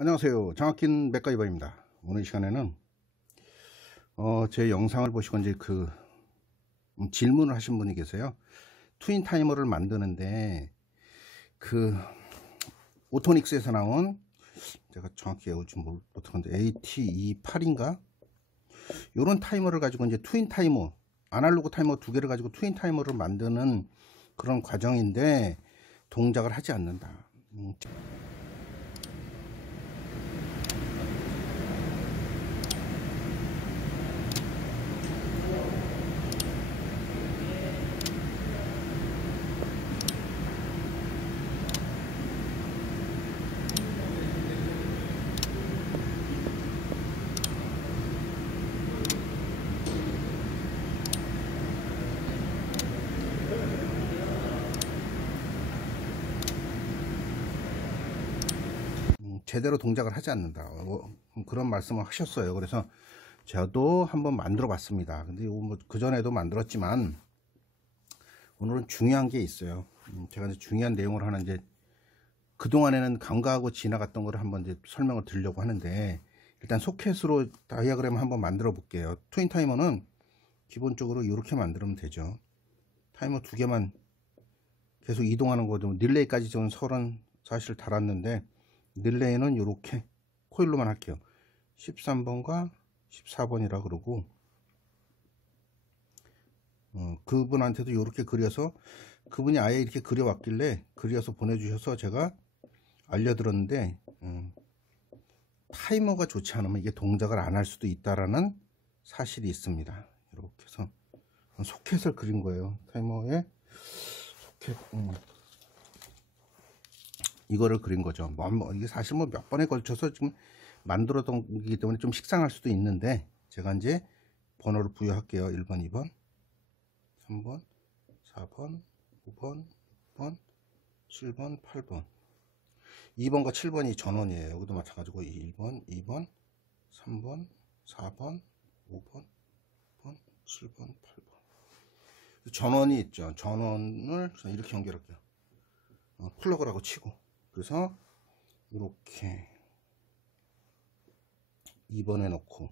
안녕하세요. 장학긴 맥가이버입니다. 오늘 이 시간에는 제 영상을 보시고 이제 질문을 하신 분이 계세요. 트윈 타이머를 만드는데 오토닉스에서 나온, 제가 정확히 외울지 못하는데 AT28인가 요런 타이머를 가지고 이제 트윈 타이머, 아날로그 타이머 두 개를 가지고 트윈 타이머를 만드는 그런 과정인데 동작을 하지 않는다. 제대로 동작을 하지 않는다, 그런 말씀을 하셨어요. 그래서 저도 한번 만들어 봤습니다. 근데 그전에도 만들었지만 오늘은 중요한 게 있어요. 제가 이제 중요한 내용을 하나, 이제 그동안에는 간과하고 지나갔던 거를 한번 이제 설명을 드리려고 하는데, 일단 소켓으로 다이어그램을 한번 만들어 볼게요. 트윈 타이머는 기본적으로 이렇게 만들면 되죠. 타이머 두 개만 계속 이동하는 거죠. 릴레이까지 저는 사실 달았는데, 릴레이는 이렇게 코일로만 할게요. 13번과 14번이라 그러고, 그분한테도 이렇게 그려서, 그분이 아예 이렇게 그려왔길래 그려서 보내주셔서 제가 알려드렸는데, 타이머가 좋지 않으면 이게 동작을 안 할 수도 있다라는 사실이 있습니다. 이렇게 해서 소켓을 그린 거예요. 타이머에 소켓, 이거를 그린 거죠. 이게 사실 몇 번에 걸쳐서 지금 만들었던 거기 때문에 좀 식상할 수도 있는데, 제가 이제 번호를 부여할게요. 1번, 2번, 3번, 4번, 5번, 6번, 7번, 8번. 2번과 7번이 전원이에요. 여기도 마찬가지고 1번, 2번, 3번, 4번, 5번, 6번, 7번, 8번. 전원이 있죠. 전원을 이렇게 연결할게요. 플러그라고 치고. 그래서 이렇게 2번에 넣고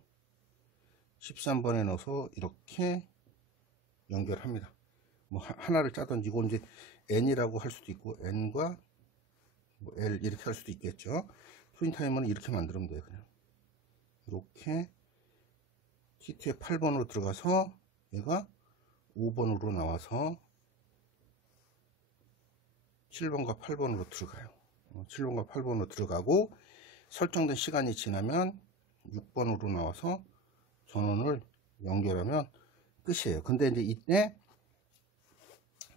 13번에 넣어서 이렇게 연결합니다. 하나를 짜든지, 이거 이제 N이라고 할 수도 있고, N과 L 이렇게 할 수도 있겠죠. 트윈 타이머는 이렇게 만들면 돼요. 그냥 이렇게 T2에 8번으로 들어가서 얘가 5번으로 나와서 7번과 8번으로 들어가요. 7번과 8번으로 들어가고, 설정된 시간이 지나면 6번으로 나와서 전원을 연결하면 끝이에요. 근데 이제 이때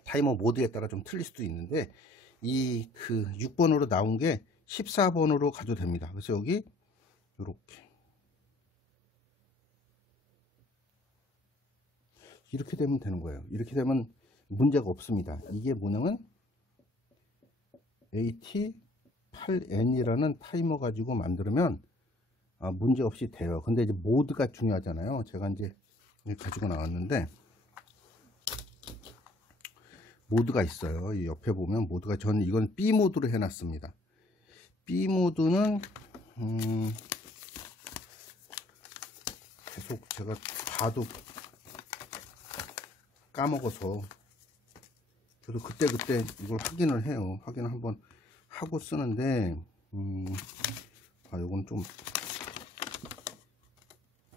타이머 모드에 따라 좀 틀릴 수도 있는데, 6번으로 나온 게 14번으로 가도 됩니다. 그래서 여기 이렇게 되면 되는 거예요. 이렇게 되면 문제가 없습니다. 이게 뭐냐면 AT8N이라는 타이머 가지고 만들면 문제 없이 돼요. 근데 이제 모드가 중요하잖아요. 제가 이제 가지고 나왔는데, 모드가 있어요. 이 옆에 보면 모드가, 저는 이건 B 모드로 해놨습니다. B 모드는 계속 제가 봐도 까먹어서, 저도 그때 이걸 확인을 해요. 확인을 한번 하고 쓰는데, 요건 좀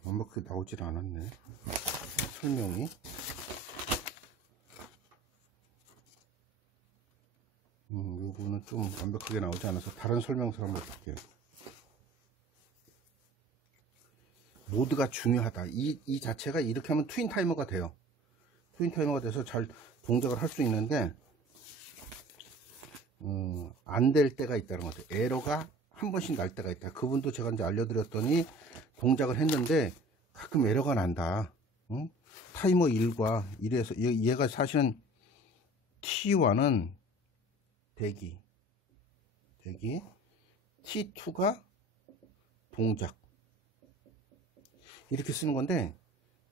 완벽하게 나오질 않았네, 설명이. 요거는 좀 완벽하게 나오지 않아서 다른 설명서를 한번 볼게요. 모드가 중요하다. 이 자체가 이렇게 하면 트윈 타이머가 돼요. 트윈 타이머가 돼서 잘 동작을 할 수 있는데, 안 될 때가 있다는 거죠. 에러가 한 번씩 날 때가 있다. 그분도 제가 이제 알려드렸더니 동작을 했는데 가끔 에러가 난다. 타이머 1과 1에서 얘가 사실은 T1은 대기, T2가 동작, 이렇게 쓰는 건데,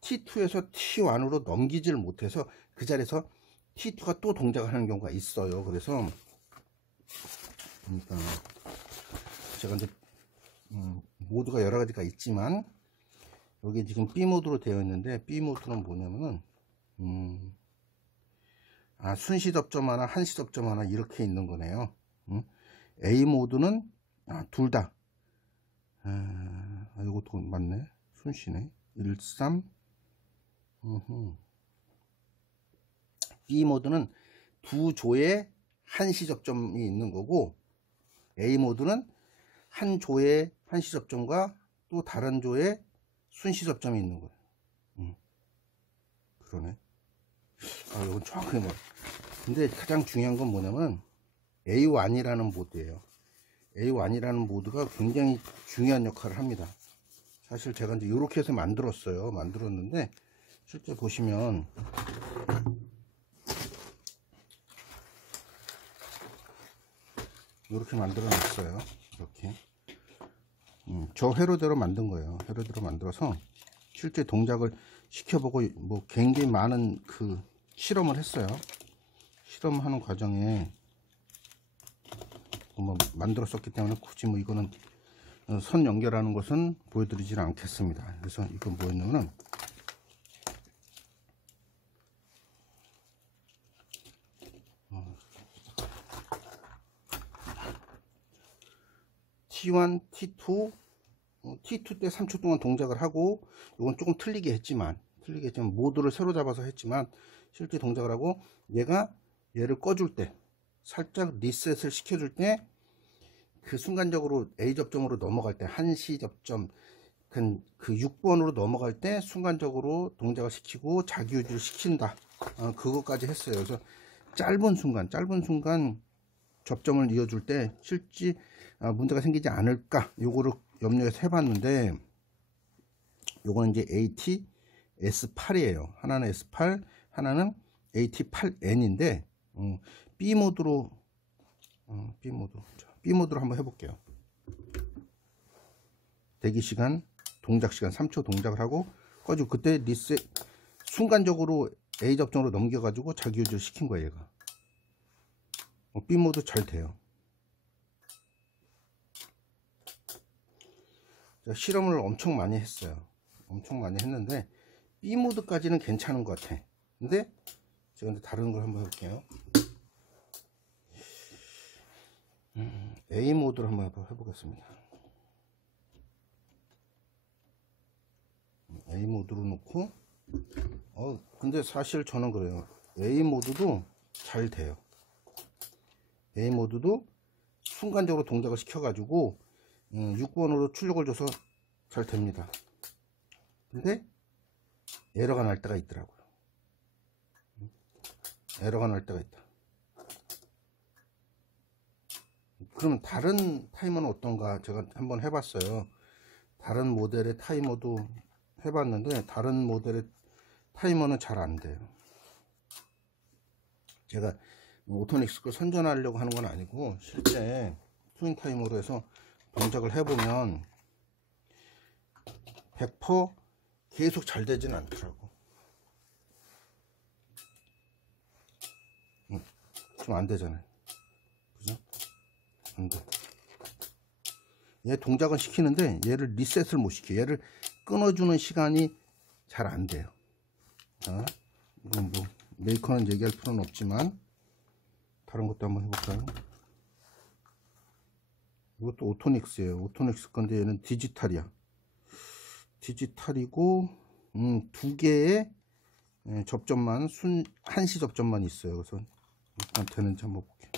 T2에서 T1으로 넘기지를 못해서 그 자리에서 T2가 또 동작을 하는 경우가 있어요. 그래서 제가 이제 모드가 여러 가지가 있지만 여기 지금 B 모드로 되어 있는데, B 모드는 뭐냐면은 순시 접점 하나, 한시 접점 하나 이렇게 있는 거네요. A 모드는 둘 다. 이것도 맞네. 순시네. 13. B 모드는 두 조에 한시 접점이 있는 거고, A 모드는 한 조에 한시 접점과 또 다른 조에 순시 접점이 있는 거예요. 그러네. 이건 정확하게 뭐. 근데 가장 중요한 건 뭐냐면 A1이라는 모드예요. A1이라는 모드가 굉장히 중요한 역할을 합니다. 사실 제가 이제 이렇게 해서 만들었는데 실제 보시면 이렇게 만들어 놨어요. 이렇게 저 회로대로 만든 거예요. 회로대로 만들어서 실제 동작을 시켜보고 뭐 굉장히 많은 그 실험을 했어요. 실험하는 과정에 뭐 만들었었기 때문에 굳이 뭐 이거는 선 연결하는 것은 보여드리지는 않겠습니다. 그래서 이건 뭐였냐면 T1, T2, T2 때 3초 동안 동작을 하고, 이건 조금 틀리게 했지만 모드를 새로 잡아서 했지만 실제 동작을 하고, 얘를 꺼줄 때 살짝 리셋을 시켜줄 때 그 순간적으로 A 접점으로 넘어갈 때, 한시 접점 그 6번으로 넘어갈 때 순간적으로 동작을 시키고 자기 유지를 시킨다. 그것까지 했어요. 그래서 짧은 순간 접점을 이어줄 때 실제 문제가 생기지 않을까, 요거를 염려해서 해봤는데, 요거는 이제 AT S8이에요. 하나는 S8, 하나는 AT8N인데 B 모드로 한번 해볼게요. 대기시간, 동작시간 3초 동작을 하고 꺼지고, 그때 리셋 순간적으로 A 접점으로 넘겨가지고 자기 유지를 시킨 거예요. 얘가 B 모드 잘 돼요. 실험을 엄청 많이 했어요. 엄청 많이 했는데 B 모드까지는 괜찮은 것 같아. 근데 제가 다른 걸 한번 해볼게요. A 모드로 한번 해보겠습니다. A 모드로 놓고, 근데 사실 저는 그래요. A 모드도 잘 돼요. A 모드도 순간적으로 동작을 시켜가지고 6번으로 출력을 줘서 잘 됩니다. 근데 에러가 날 때가 있더라고요. 에러가 날 때가 있다. 그러면 다른 타이머는 어떤가 제가 한번 해봤어요. 다른 모델의 타이머도 해봤는데 다른 모델의 타이머는 잘 안 돼요. 제가 오토닉스 거 선전하려고 하는 건 아니고 실제 트윈 타이머로 해서 동작을 해보면 100% 계속 잘 되지는 않더라고. 좀 안 되잖아요. 그죠? 안 돼. 얘 동작은 시키는데 얘를 리셋을 못 시켜. 얘를 끊어주는 시간이 잘 안 돼요. 이건 뭐 메이커는 얘기할 필요는 없지만 다른 것도 한번 해볼까요? 이것도 오토닉스예요. 오토닉스 건데 얘는 디지털이야. 디지털이고 두 개의 접점만 한시 접점만 있어요. 그래서 일단 되는지 한번 볼게요.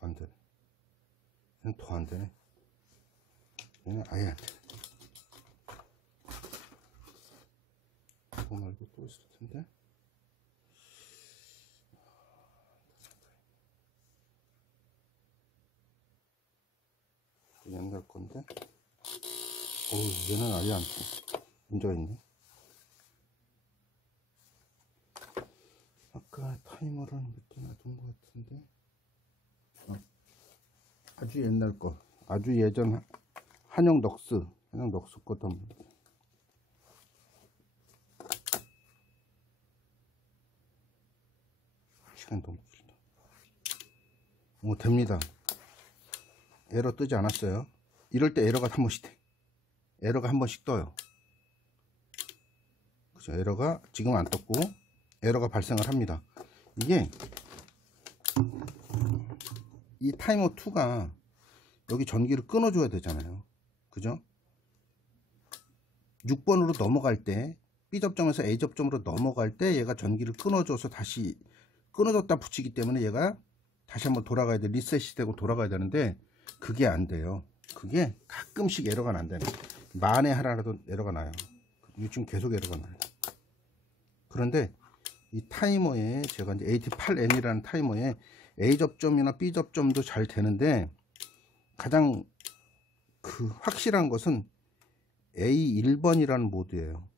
안 되네. 얘는 더 안 되네. 얘는 아예 안 돼. 이거 말고 또 있을 텐데. 옛날 건데. 얘는 아예 안 돼. 문제가 있네. 아까 타이머를 몇 개 놔둔 것 같은데. 아주 옛날 거, 아주 예전 한영 넉스 것도 한번. 시간 너무 길다. 됩니다. 에러 뜨지 않았어요. 이럴 때 에러가 한 번씩 돼. 에러가 한 번씩 떠요. 그죠? 에러가 지금 안 떴고 에러가 발생을 합니다. 이게 이 타이머 2가 여기 전기를 끊어줘야 되잖아요. 그죠? 6번으로 넘어갈 때 B 접점에서 A 접점으로 넘어갈 때 얘가 전기를 끊어줘서 다시 끊어졌다 붙이기 때문에 얘가 다시 한번 돌아가야 돼. 리셋이 되고 돌아가야 되는데 그게 안 돼요. 그게 가끔씩 에러가 난다네. 만에 하나라도 에러가 나요. 지금 계속 에러가 나요. 그런데 이 타이머에 제가 이제 AT8N이라는 타이머에 A 접점이나 B 접점도 잘 되는데 가장 확실한 것은 A1번이라는 모드예요.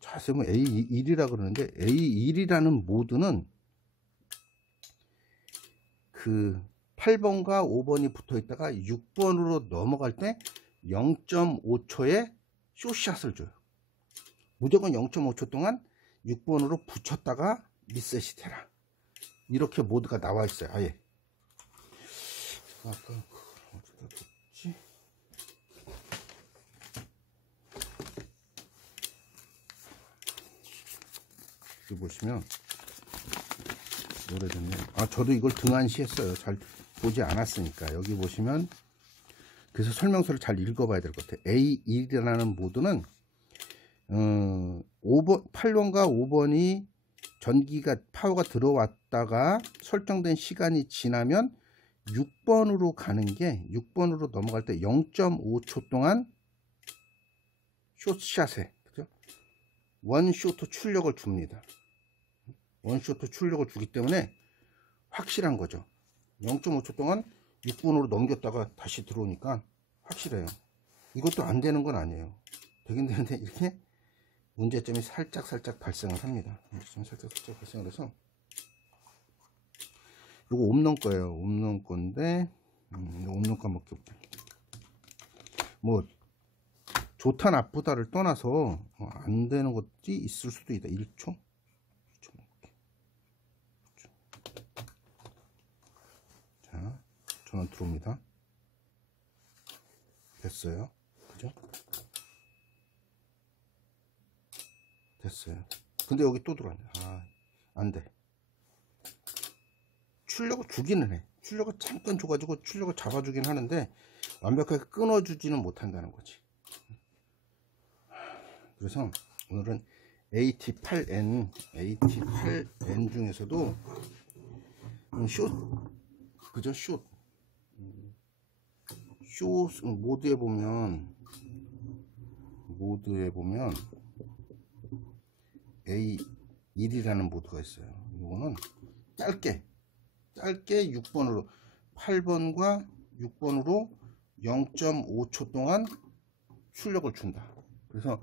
자세히 보면 A1이라 그러는데 A1이라는 모드는 8번과 5번이 붙어 있다가 6번으로 넘어갈 때 0.5초의 숏샷을 줘요. 무조건 0.5초 동안 6번으로 붙였다가 리셋이 되라. 이렇게 모드가 나와 있어요. 아예. 아까 어디다 뒀지? 여기 보시면 오래됐네. 저도 이걸 등한시 했어요. 잘 보지 않았으니까. 여기 보시면 그래서 설명서를 잘 읽어봐야 될 것 같아요. A1이라는 모드는 8번과 5번이 전기가 파워가 들어왔다가 설정된 시간이 지나면 6번으로 가는 게 6번으로 넘어갈 때 0.5초 동안 숏샷에 그죠? 원쇼트 출력을 줍니다. 원쇼트 출력을 주기 때문에 확실한 거죠. 0.5초 동안 6번으로 넘겼다가 다시 들어오니까 확실해요. 이것도 안 되는 건 아니에요. 되긴 되는데 이렇게 문제점이 살짝 발생을 합니다. 문제점이 살짝 발생을 해서 이거 옴놈 거예요. 옴놈 건데 옴놈 까먹게 볼게요. 뭐 좋다 나쁘다를 떠나서 안 되는 것이 있을 수도 있다. 1초? 자, 전원 들어옵니다. 됐어요. 그죠? 됐어요. 근데 여기 또 들어왔네. 안 돼. 출력을 주기는 해. 출력을 잠깐 줘가지고 출력을 잡아주긴 하는데 완벽하게 끊어주지는 못한다는 거지. 그래서 오늘은 AT8N 중에서도 그죠? 숏 모드에 보면 A1이라는 모드가 있어요. 이거는 짧게 6번으로 8번과 6번으로 0.5초 동안 출력을 준다. 그래서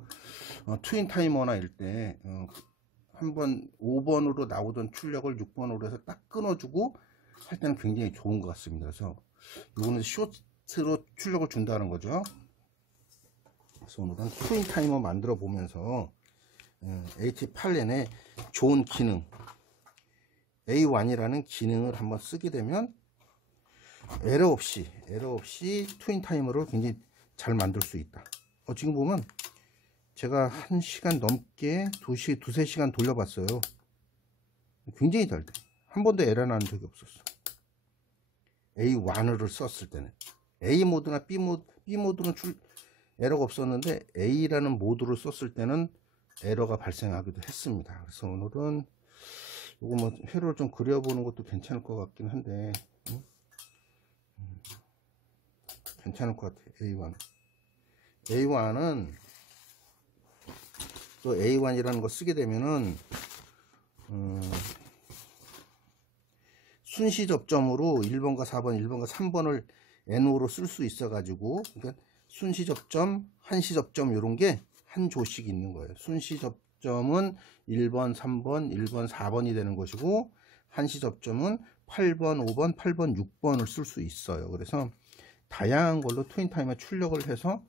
트윈 타이머나 일 때 한번 5번으로 나오던 출력을 6번으로 해서 딱 끊어주고 할 때는 굉장히 좋은 것 같습니다. 그래서 이거는 숏으로 출력을 준다는 거죠. 그래서 오늘은 트윈 타이머 만들어 보면서 AT8N의 좋은 기능 A1이라는 기능을 한번 쓰게 되면 에러 없이 트윈 타이머를 굉장히 잘 만들 수 있다. 지금 보면 제가 1시간 넘게 2~3시간 돌려봤어요. 굉장히 잘 돼. 한 번도 에러 나는 적이 없었어. A1을 썼을 때는 A 모드나 B 모드는 에러가 없었는데 A라는 모드를 썼을 때는 에러가 발생하기도 했습니다. 그래서 오늘은 이거 뭐 회로를 좀 그려보는 것도 괜찮을 것 같긴 한데 괜찮을 것 같아요. A1은 또 A1이라는 거 쓰게 되면은 순시 접점으로 1번과 4번, 1번과 3번을 NO로 쓸 수 있어 가지고 그러니까 순시 접점, 한시 접점 이런 게 한 조씩 있는 거예요. 순시 접점은 1번, 3번, 1번, 4번이 되는 것이고 한시 접점은 8번, 5번, 8번, 6번을 쓸 수 있어요. 그래서 다양한 걸로 트윈 타이머 출력을 해서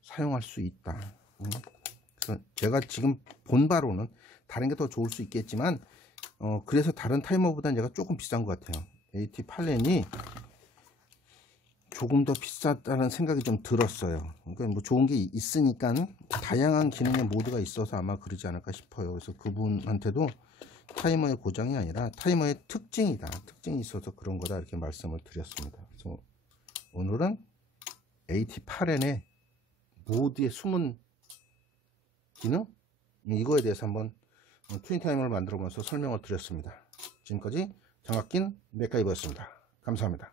사용할 수 있다. 그래서 제가 지금 본 바로는 다른 게 더 좋을 수 있겠지만 그래서 다른 타이머보다는 얘가 조금 비싼 것 같아요. AT8렌이 조금 더 비쌌다는 생각이 좀 들었어요. 그러니까 뭐 좋은 게 있으니까 다양한 기능의 모드가 있어서 아마 그러지 않을까 싶어요. 그래서 그분한테도 타이머의 고장이 아니라 타이머의 특징이다. 특징이 있어서 그런 거다. 이렇게 말씀을 드렸습니다. 그래서 오늘은 AT8N의 모드의 숨은 기능? 이거에 대해서 한번 튜닝 타이머를 만들어 보면서 설명을 드렸습니다. 지금까지 정학긴 맥가이버였습니다. 감사합니다.